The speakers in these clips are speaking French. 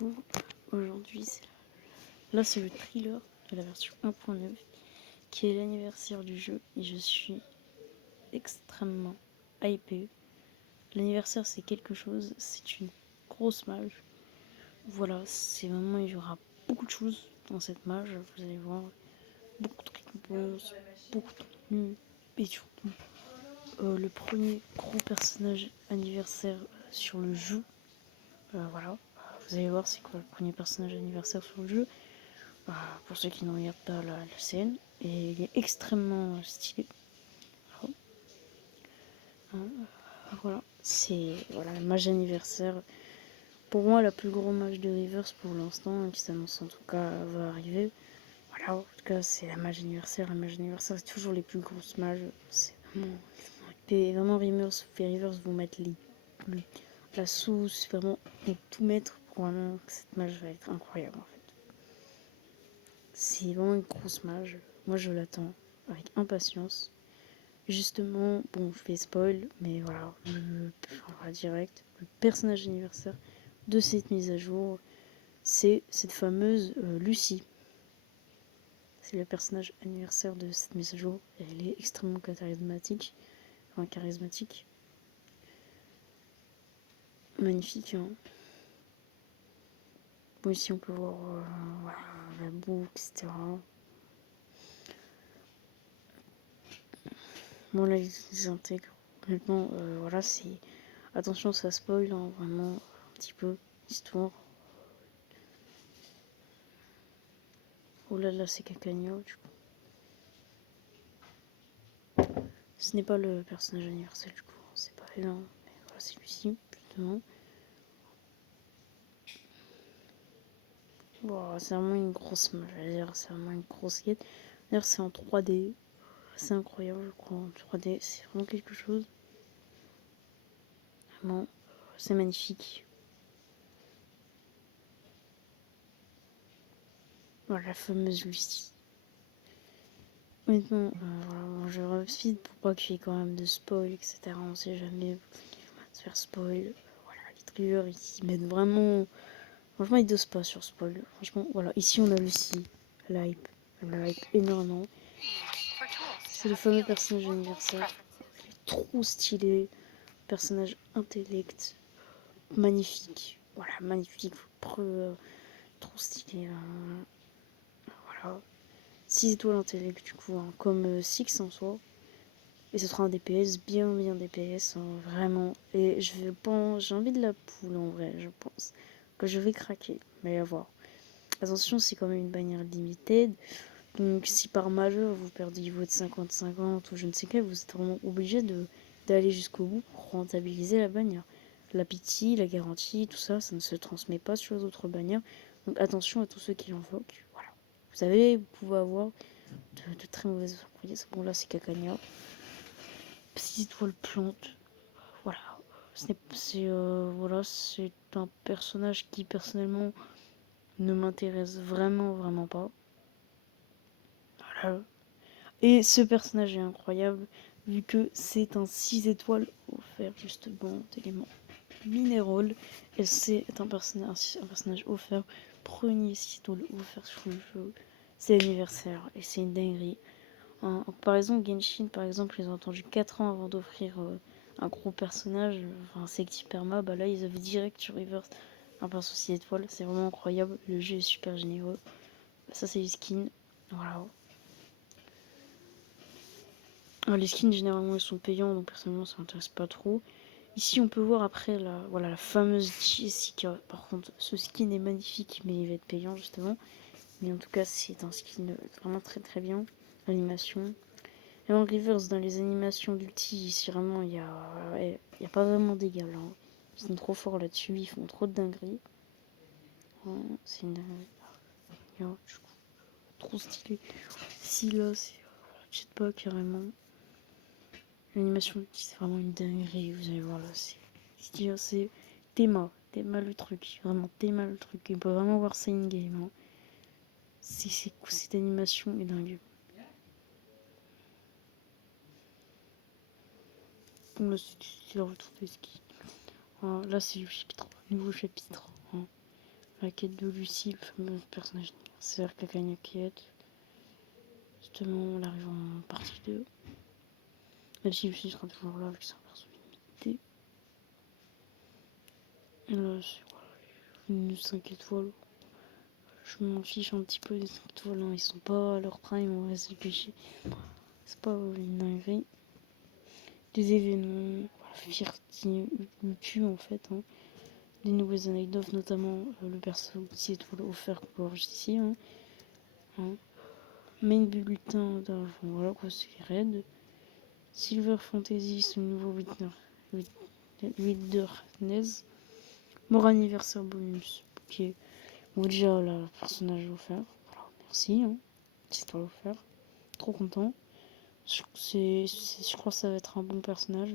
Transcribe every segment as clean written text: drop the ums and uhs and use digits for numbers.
bonjour. Aujourd'hui, c'est le thriller de la version 1.9 qui est l'anniversaire du jeu et je suis extrêmement hypée. L'anniversaire, c'est quelque chose, c'est une grosse mage. Voilà, c'est vraiment, il y aura beaucoup de choses dans cette mage, vous allez voir, beaucoup de récompenses, beaucoup de contenu et surtout le premier gros personnage anniversaire sur le jeu. Voilà, vous allez voir c'est quoi le premier personnage anniversaire sur le jeu. Pour ceux qui ne regardent pas la scène, et il est extrêmement stylé. Voilà, c'est la mage anniversaire. Pour moi, la plus grosse mage de Rivers pour l'instant, qui s'annonce en tout cas va arriver. Voilà, en tout cas, c'est la mage anniversaire. La mage anniversaire, c'est toujours les plus grosses mages. C'est vraiment Rivers vous mettre la sauce, vraiment tout mettre pour vraiment que cette mage va être incroyable en fait. C'est vraiment une grosse mage. Moi, je l'attends avec impatience. Justement, bon, je fais spoil, mais voilà, on va direct. Le personnage anniversaire de cette mise à jour, c'est cette fameuse Lucie. C'est le personnage anniversaire de cette mise à jour. Et elle est extrêmement charismatique. Enfin, charismatique. Magnifique, hein. Bon, ici, on peut voir la boue, etc. Bon, là, ils intègrent. Honnêtement, voilà, c'est... Attention, ça spoil, hein, vraiment, un petit peu, l'histoire. Oh là là, c'est Cacagno, du coup. Ce n'est pas le personnage universel, du coup, c'est pas elle, hein, mais voilà, c'est lui-ci, justement. Bon, c'est vraiment une grosse, je vais dire, c'est vraiment une grosse quête. D'ailleurs, c'est en 3D, c'est incroyable, je crois, en 3D, c'est vraiment quelque chose. Vraiment, c'est magnifique. Voilà, la fameuse Lucie. Honnêtement, voilà, bon, je refile pour pas qu'il y ait quand même de spoil, etc. On sait jamais se faire spoil. Voilà, les triggers, ils mettent vraiment... Franchement, ils dosent pas sur spoil. Franchement, voilà. Ici, on a Lucie. La hype énormément. C'est le fameux personnage anniversaire. Il est trop stylé. Personnage intellect. Magnifique. Voilà, magnifique. Trop stylé. Voilà. 6 étoiles intellect, du coup, hein, comme Six en soi. Et ce sera un DPS, bien DPS, hein, vraiment. Et j'ai envie de la poule en vrai, je pense. Que je vais craquer. Mais à voir. Attention, c'est quand même une bannière limited. Donc si par majeur vous perdez niveau de 50-50 ou je ne sais quel, vous êtes vraiment obligé d'aller jusqu'au bout pour rentabiliser la bannière. La pitié, la garantie, tout ça, ça ne se transmet pas sur les autres bannières. Donc attention à tous ceux qui l'invoquent. Voilà. Vous savez, vous pouvez avoir de très mauvaises surprises. Bon là c'est Cacagna. 6 étoiles plante. Voilà. C'est un personnage qui personnellement ne m'intéresse vraiment pas. Voilà. Et ce personnage est incroyable, vu que c'est un 6 étoiles offert justement d'éléments minéraux. Et c'est un personnage offert, premier 6 étoiles offert sur le jeu. C'est l'anniversaire et c'est une dinguerie. En comparaison, Genshin par exemple, ils ont attendu 4 ans avant d'offrir un gros personnage, enfin Sectiperma, bah là ils avaient direct sur Reverse un perso 6 étoiles, c'est vraiment incroyable, le jeu est super généreux. Ça c'est les skins, voilà. Alors, les skins généralement ils sont payants donc personnellement ça m'intéresse pas trop. Ici on peut voir après la fameuse Jessica. Par contre ce skin est magnifique mais il va être payant justement. Mais en tout cas c'est un skin vraiment très bien. L'animation. Et en reverse dans les animations d'ulti ici vraiment il y a pas vraiment d'égal. Hein. Ils sont trop forts là-dessus, ils font trop de dingueries. C'est une dinguerie. Du coup, trop stylé. Ici là c'est jetpack carrément. L'animation c'est vraiment une dinguerie, vous allez voir là, c'est Théma le truc, vraiment Théma le truc, on peut vraiment voir ça in game. Hein. Cette animation est dingue. Bon là c'est le retour des skis. Là c'est le chapitre, nouveau chapitre. Hein. la quête de Lucie, le fameux personnage anniversaire qui a gagné la quête. Justement, on arrive en partie 2. Même si Lucie sera toujours là avec sa perso limitée. Et là, c'est voilà, une 5 étoiles. Je m'en fiche un petit peu des 5 étoiles, hein. Ils sont pas à leur prime, on va se le cacher. C'est pas une dinguerie. Des événements, voilà, Firty me tue en fait. Hein. Des nouvelles anecdotes, notamment le perso 6 étoiles offert qu'on peut voir ici. Hein. Main bulletin d'argent, voilà quoi, c'est les raids. Silver Fantasy, c'est le nouveau Wilderness. Mort anniversaire bonus. Ok. Bon, déjà, là, personnage offert. Voilà, merci. Hein. C'est toi offert. Trop content. Je crois que ça va être un bon personnage.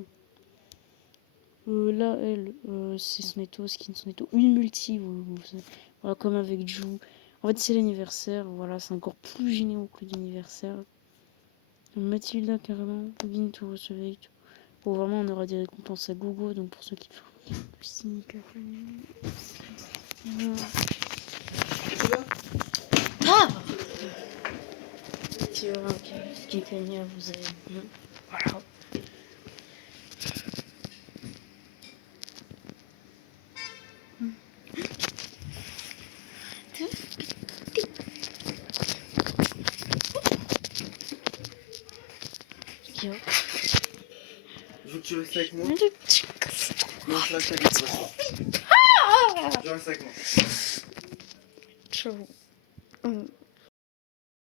Là, elle, c'est son étau, skin son étau. Une multi, voilà, comme avec Ju. En fait, c'est l'anniversaire. Voilà, c'est encore plus génial que l'anniversaire. Mathilda, carrément. Win to Select. Bon, vraiment, on aura des récompenses à gogo. Donc, pour ceux qui font. Ah, tu vois, ok. Qui gagne, vous avez. Voilà. Je veux que tu restes avec moi. Mais Non, je reste avec toi. Je reste avec moi. Ciao.